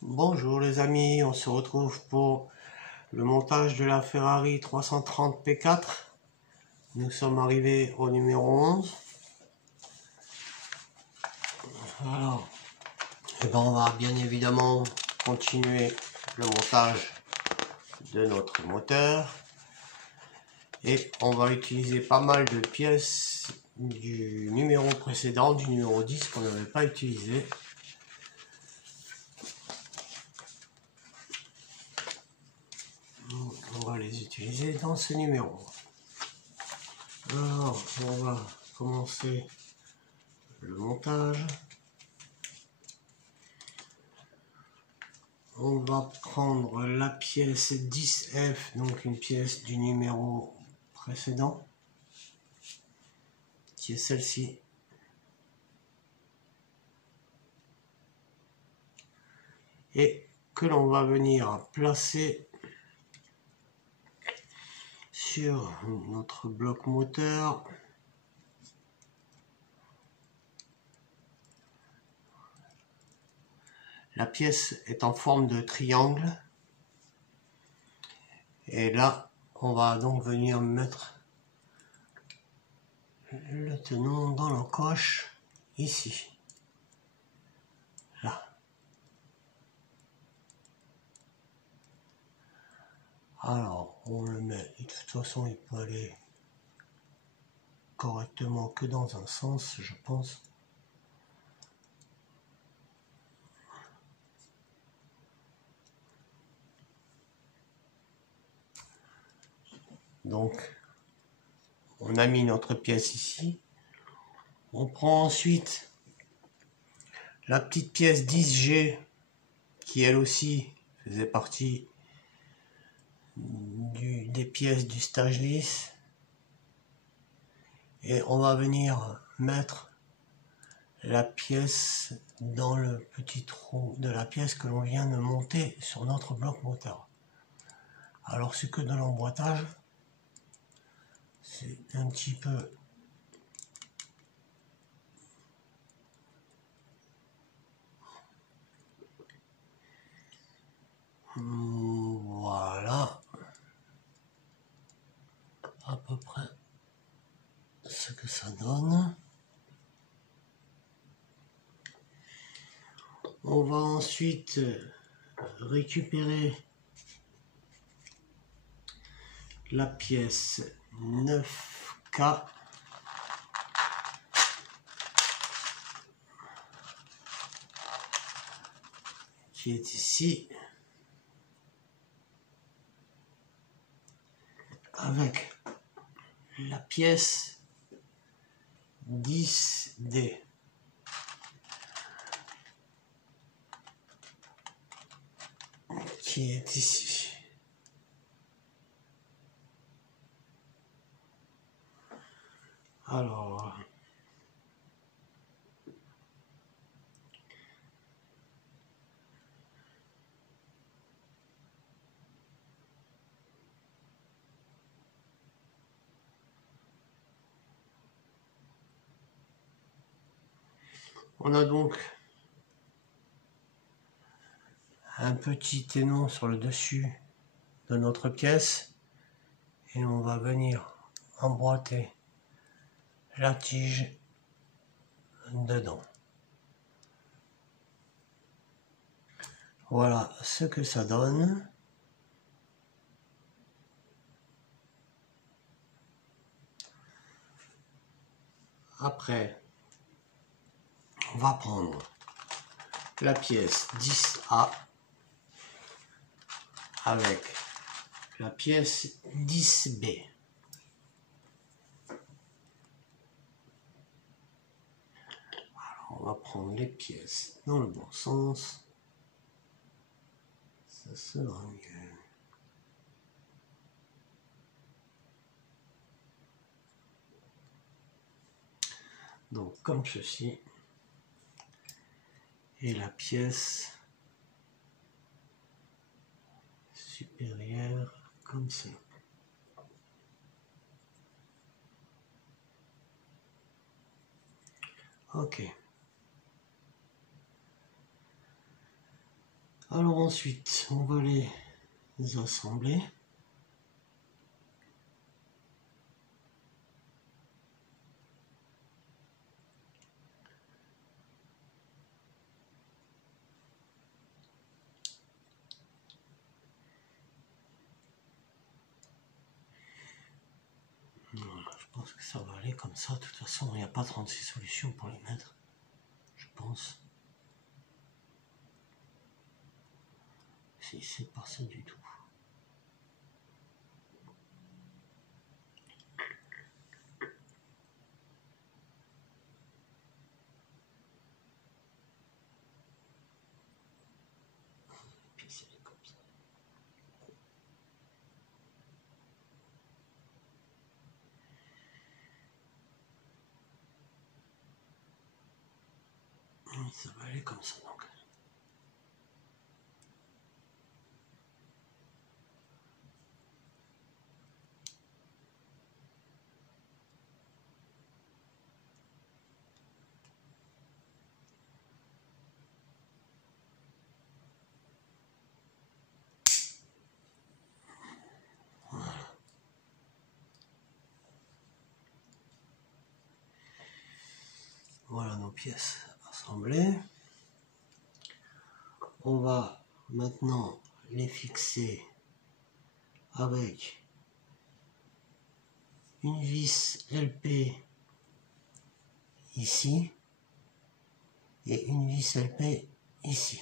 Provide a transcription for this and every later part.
Bonjour les amis, on se retrouve pour le montage de la Ferrari 330 P4. Nous sommes arrivés au numéro 11. Alors, on va bien évidemment continuer le montage de notre moteur. Et on va utiliser pas mal de pièces du numéro précédent, du numéro 10 qu'on n'avait pas utilisé. On va les utiliser dans ce numéro. Alors, on va commencer le montage. On va prendre la pièce 10F, donc une pièce du numéro précédent, qui est celle-ci. Et que l'on va venir placer sur notre bloc moteur. La pièce est en forme de triangle. Et là, on va donc venir mettre le tenon dans l'encoche, ici. Là. Alors, on le met, et de toute façon, il peut aller correctement que dans un sens, je pense. Donc, on a mis notre pièce ici. On prend ensuite la petite pièce 10G qui elle aussi faisait partie des pièces du stage lisse. Et on va venir mettre la pièce dans le petit trou de la pièce que l'on vient de monter sur notre bloc moteur. Alors c'est que de l'emboîtage. C'est un petit peu voilà à peu près ce que ça donne. On va ensuite récupérer la pièce 9K qui est ici avec la pièce 10D qui est ici. Alors, on a donc un petit ténon sur le dessus de notre pièce et on va venir emboîter la tige dedans. Voilà ce que ça donne. Après, on va prendre la pièce 10A avec la pièce 10B. Alors, on va prendre les pièces dans le bon sens. Ça sera mieux. Donc comme ceci. Et la pièce supérieure comme ça. Ok. Alors ensuite, on va les assembler. Je pense que ça va aller comme ça. De toute façon, il n'y a pas 36 solutions pour les mettre. Je pense. Si c'est pas ça du tout. Puis c'est comme ça. Ça va aller comme ça donc. Voilà nos pièces assemblées. On va maintenant les fixer avec une vis LP ici et une vis LP ici.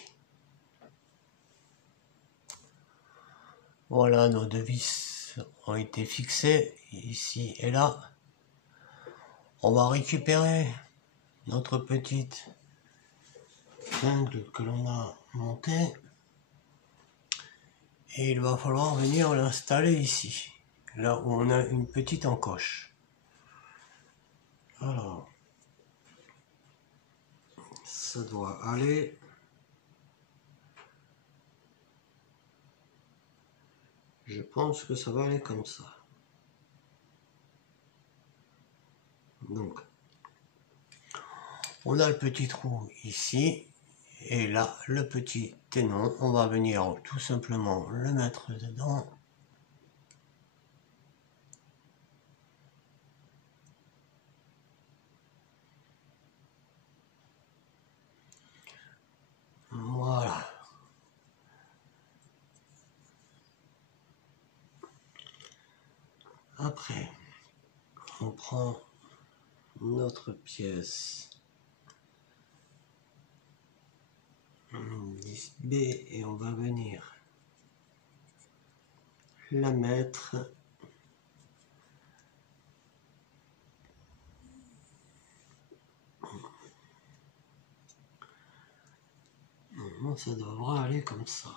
Voilà, nos deux vis ont été fixées ici et là. On va récupérer notre petite épingle que l'on a montée et il va falloir venir l'installer ici, là où on a une petite encoche. Alors, ça doit aller. Je pense que ça va aller comme ça. Donc, on a le petit trou ici, et là, le petit ténon, on va venir tout simplement le mettre dedans. Voilà. Après, on prend notre pièce 10B et on va venir la mettre ça devrait aller comme ça.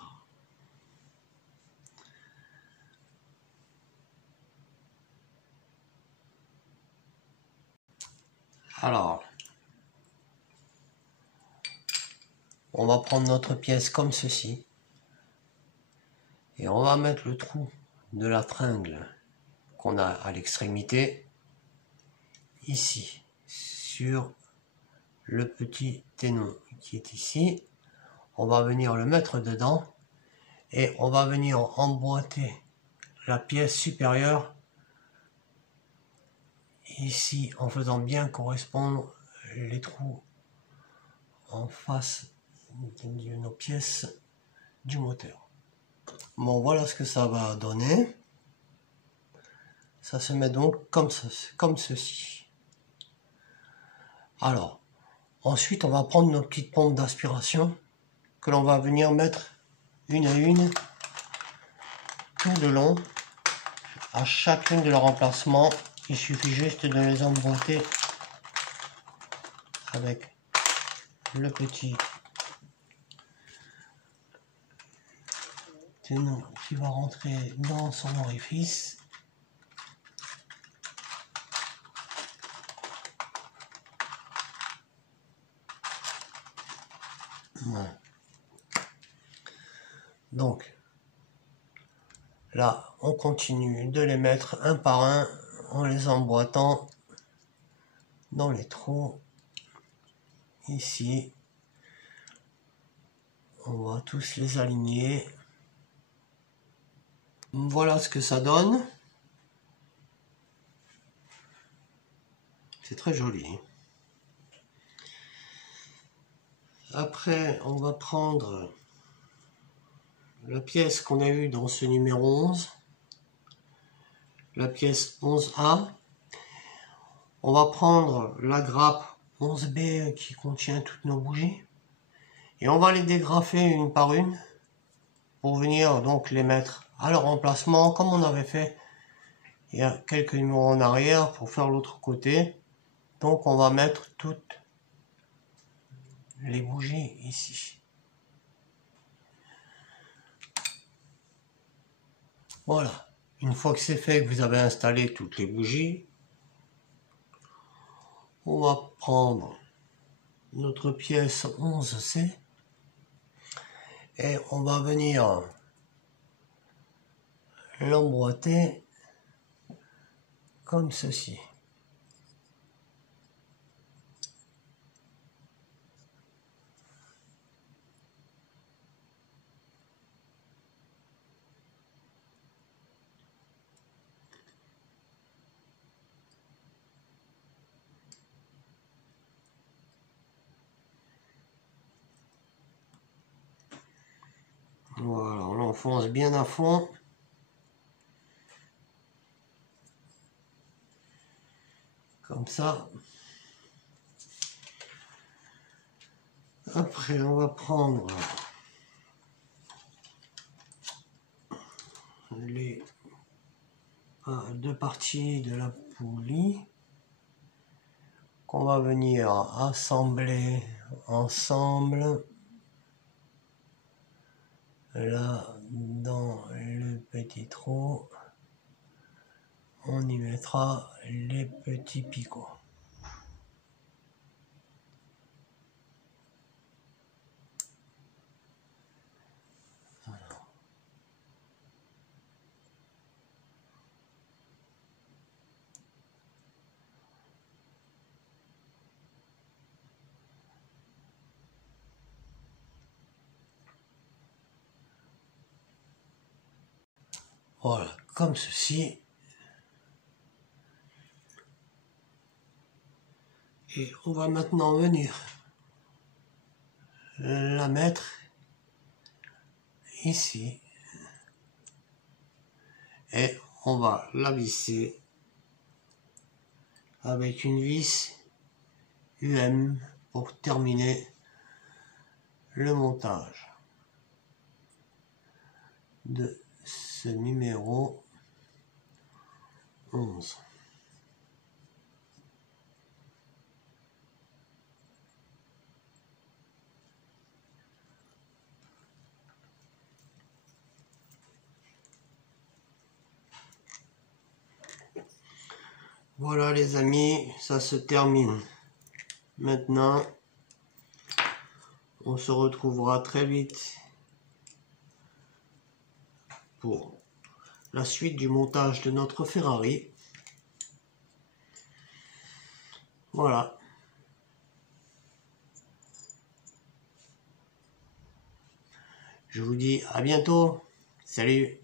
Alors, on va prendre notre pièce comme ceci et on va mettre le trou de la tringle qu'on a à l'extrémité ici sur le petit ténon qui est ici. On va venir le mettre dedans et on va venir emboîter la pièce supérieure ici en faisant bien correspondre les trous en face de nos pièces du moteur. Bon, voilà ce que ça va donner. Ça se met donc comme ceci. Alors, ensuite, on va prendre nos petites pompes d'aspiration que l'on va venir mettre une à une tout le long. À chacune de leurs emplacements, il suffit juste de les emboîter avec le petit ténon qui va rentrer dans son orifice. Voilà. Donc, là, on continue de les mettre un par un en les emboîtant dans les trous. Ici, on va tous les aligner. Voilà ce que ça donne. C'est très joli. Après, on va prendre la pièce qu'on a eue dans ce numéro 11, la pièce 11A. On va prendre la grappe 11B qui contient toutes nos bougies et on va les dégrafer une par une pour venir donc les mettre à leur emplacement comme on avait fait il y a quelques numéros en arrière pour faire l'autre côté. Donc on va mettre toutes les bougies ici. Voilà, une fois que c'est fait, que vous avez installé toutes les bougies, on va prendre notre pièce 11C et on va venir l'emboîter comme ceci. Voilà, on l'enfonce bien à fond. Comme ça. Après, on va prendre les deux parties de la poulie qu'on va venir assembler ensemble. Là, dans le petit trou, on y mettra les petits picots. Voilà, comme ceci. Et on va maintenant venir la mettre ici. Et on va la visser avec une vis UM pour terminer le montage de ce numéro 11. Voilà les amis, ça se termine. Maintenant, on se retrouvera très vite pour la suite du montage de notre Ferrari. Voilà. Je vous dis à bientôt. Salut.